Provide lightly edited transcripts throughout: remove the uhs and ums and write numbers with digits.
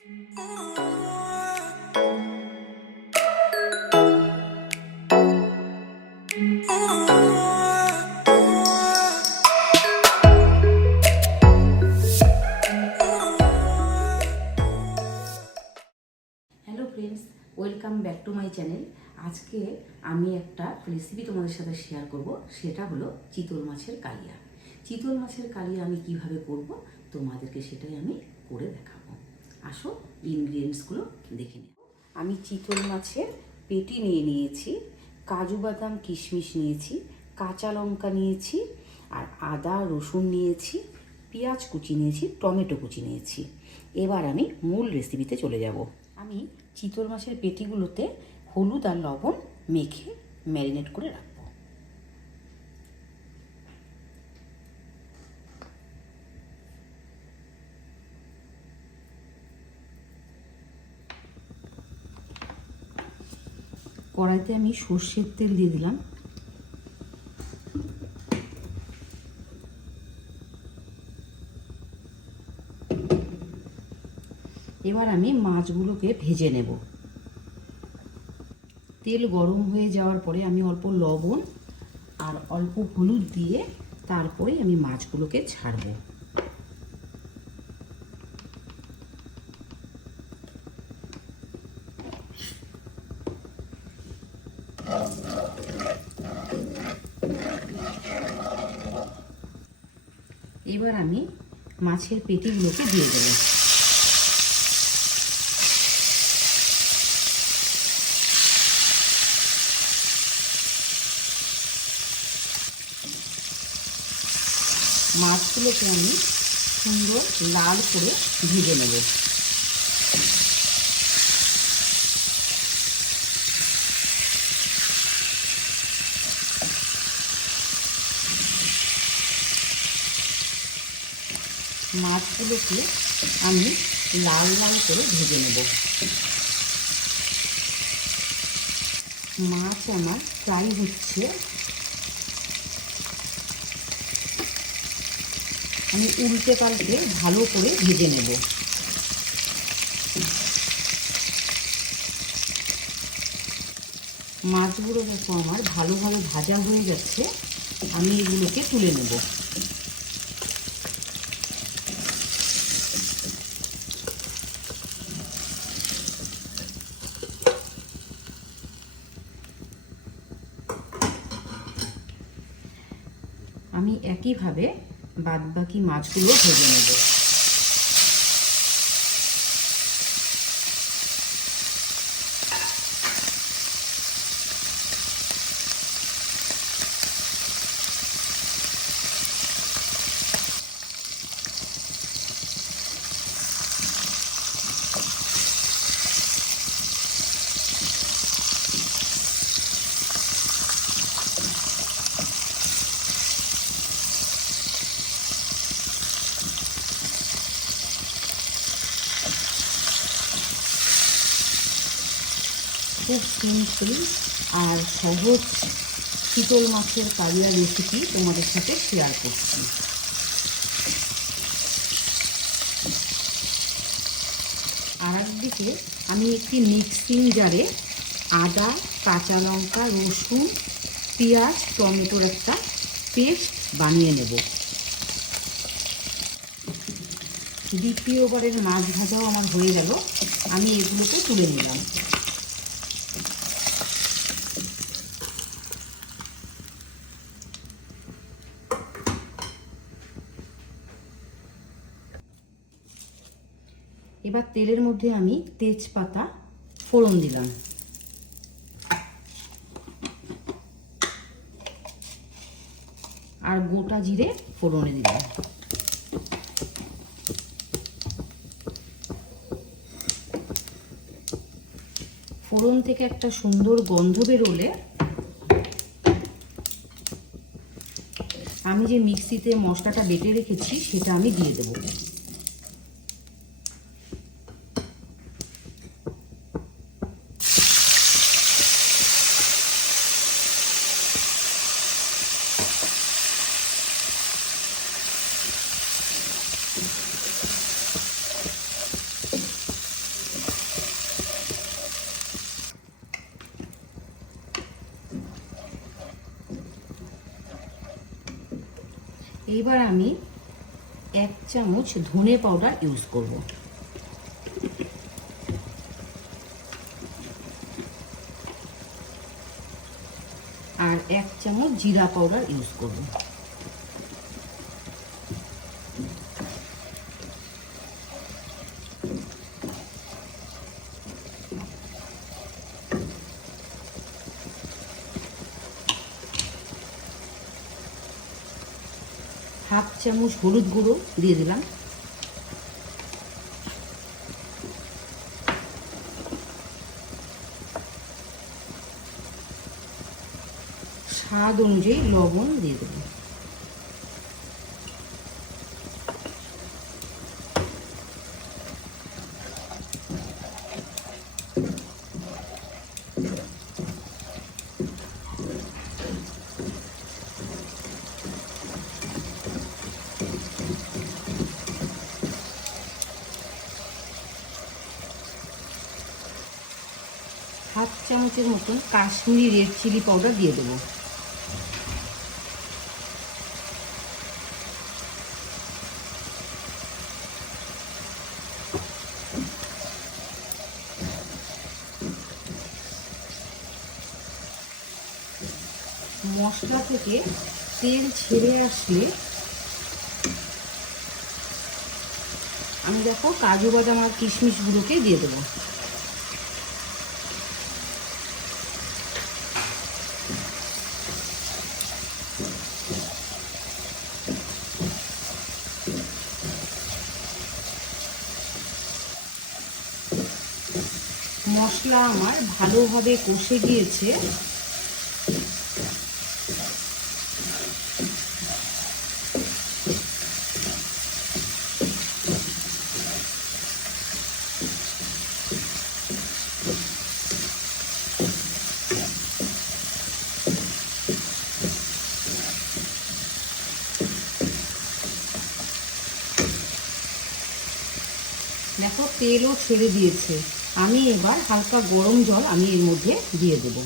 Friends, welcome back to my channel. আজকে আমি একটা রেসিপি তোমাদের সাথে শেয়ার করব, সেটা হলো চিতল মাছের কালিয়া। চিতল মাছের কালিয়া আমি কিভাবে করব তোমাদেরকে সেটাই আমি করে দেখাবো। আসো ইনগ্রিডিয়েন্টসগুলো দেখে নিই। আমি চিতল মাছের পেটি নিয়ে নিয়েছি, কাজু বাদাম কিশমিশ নিয়েছি, কাঁচা লঙ্কা নিয়েছি, আর আদা রসুন নিয়েছি, পেঁয়াজ কুচি নিয়েছি, টমেটো কুচি নিয়েছি। এবার আমি মূল রেসিপিতে চলে যাব। আমি চিতল মাছের পেটিগুলোতে হলুদ আর লবণ মেখে ম্যারিনেট করে রাখবো। কড়াইতে আমি সর্ষের তেল দিয়ে দিলাম। এবার আমি মাছগুলোকে ভেজে নেব। তেল গরম হয়ে যাওয়ার পরে আমি অল্প লবণ আর অল্প হলুদ দিয়ে তারপরে আমি মাছগুলোকে ছাড়ব। এবার আমি মাছের পেটিগুলোকে দিয়ে দেব। মাছগুলোকে আমি সুন্দর লাল করে ভেজে নেব। মাছগুলোকে আমি লাল লাল করে ভেজে নেব। মাছ আমার ফ্রাই হচ্ছে। আমি উল্টে পাল্টে ভালো করে ভেজে নেব। মাছগুলো দেখো আমার ভালোভাবে ভাজা হয়ে যাচ্ছে, আমি এগুলোকে তুলে নেব। আমি একইভাবে বাদবাকি মাছগুলো ভেজে নেব। খুব সিম্পল আর সহজ চিতল মাছের কালিয়া রেসিপি তোমাদের সাথে শেয়ার করছি। আর একদিকে আমি একটি মিক্সিং জারে আদা, কাঁচা লঙ্কা, রসুন, পেঁয়াজ, টমেটোর একটা পেস্ট বানিয়ে নেব। দ্বিতীয়বারের মাছ ভাজাও আমার হয়ে গেল, আমি এগুলোকে তুলে নিলাম। এবার তেলের মধ্যে আমি তেজপাতা ফোড়ন দিলাম। আর গোটা জিরে ফোড়নে দিলাম। ফোড়ন থেকে একটা সুন্দর গন্ধ বেরোলে আমি যে মিক্সিতে মশলাটা বেটে রেখেছি সেটা আমি দিয়ে দেব। এবার আমি 1 চামচ ধনে পাউডার ইউজ করব। আর 1 চামচ জিরা পাউডার ইউজ করব। হাফ চামচ হলুদ গুঁড়ো দিয়ে দিলাম। স্বাদ অনুযায়ী লবণ দিয়ে দেব। হাফ চামচের মতন কাশ্মীরি রেড চিলি পাউডার দিয়ে দেবো। মশলা থেকে তেল ছেড়ে আসলে আমি দেখো কাজু বাদাম আর কিশমিশগুলোকে দিয়ে দেবো। মশলা আমার ভালোভাবে কষে গিয়েছে। দেখো তেলও ছেড়ে দিয়েছে। আমি এবার হালকা গরম জল আমি এর মধ্যে দিয়ে দেব।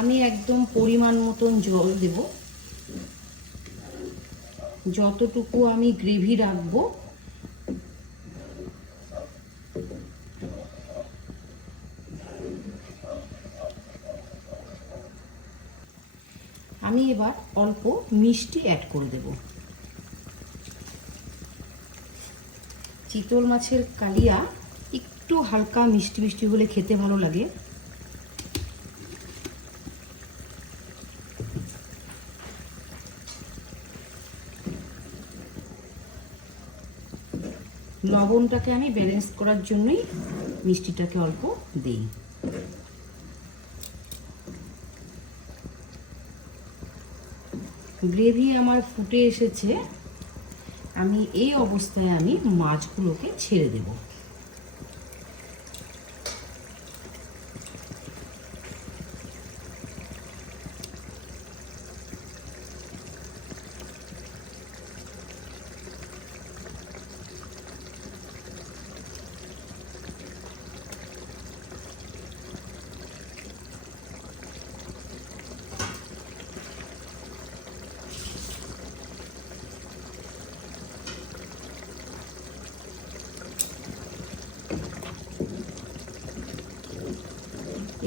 আমি একদম পরিমাণ মতন জল দেব, যতটুকু আমি গ্রেভি রাখবো। আমি এবার অল্প মিষ্টি অ্যাড করে দেব। চিতল মাছের কালিয়া একটু হালকা মিষ্টি মিষ্টি হলে খেতে ভালো লাগে। লবণটাকে আমি ব্যালেন্স করার জন্যই মিষ্টিটাকে অল্প দিই। গ্রেভি আমার ফুটে এসেছে। আমি এই অবস্থায় আমি মাছগুলোকে ছেড়ে দেব।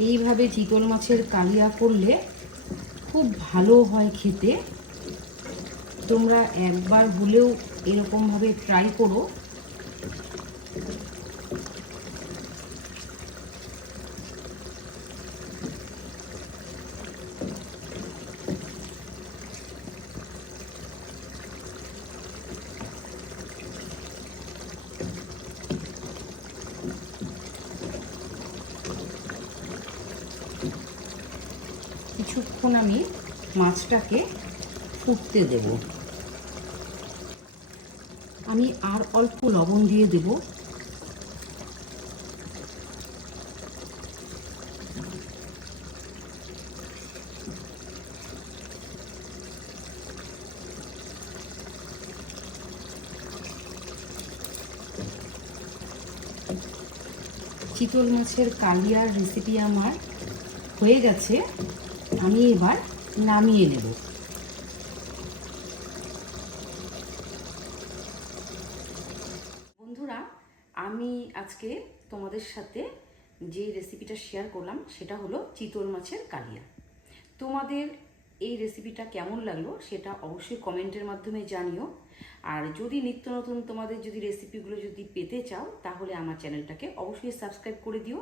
এইভাবে চিতল মাছের কালিয়া করলে খুব ভালো হয় খেতে। তোমরা একবার হলেও এরকমভাবে ট্রাই করো। কিছুক্ষণ আমি মাছটাকে ফুটতে দেব। আমি আর অল্প লবণ দিয়ে দেব। চিতল মাছের কালিয়ার রেসিপি আমার হয়ে গেছে। আমি এবার নামিয়ে নেব। বন্ধুরা, আমি আজকে তোমাদের সাথে যে রেসিপিটা শেয়ার করলাম সেটা হলো চিতল মাছের কালিয়া। তোমাদের এই রেসিপিটা কেমন লাগলো সেটা অবশ্যই কমেন্টের মাধ্যমে জানিও। আর যদি নিত্য নতুন তোমাদের যদি রেসিপিগুলো যদি পেতে চাও তাহলে আমার চ্যানেলটাকে অবশ্যই সাবস্ক্রাইব করে দিও।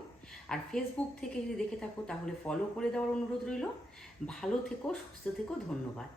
আর ফেসবুক থেকে যদি দেখে থাকো তাহলে ফলো করে দেওয়ার অনুরোধ রইল। ভালো থেকো, সুস্থ থেকো, ধন্যবাদ।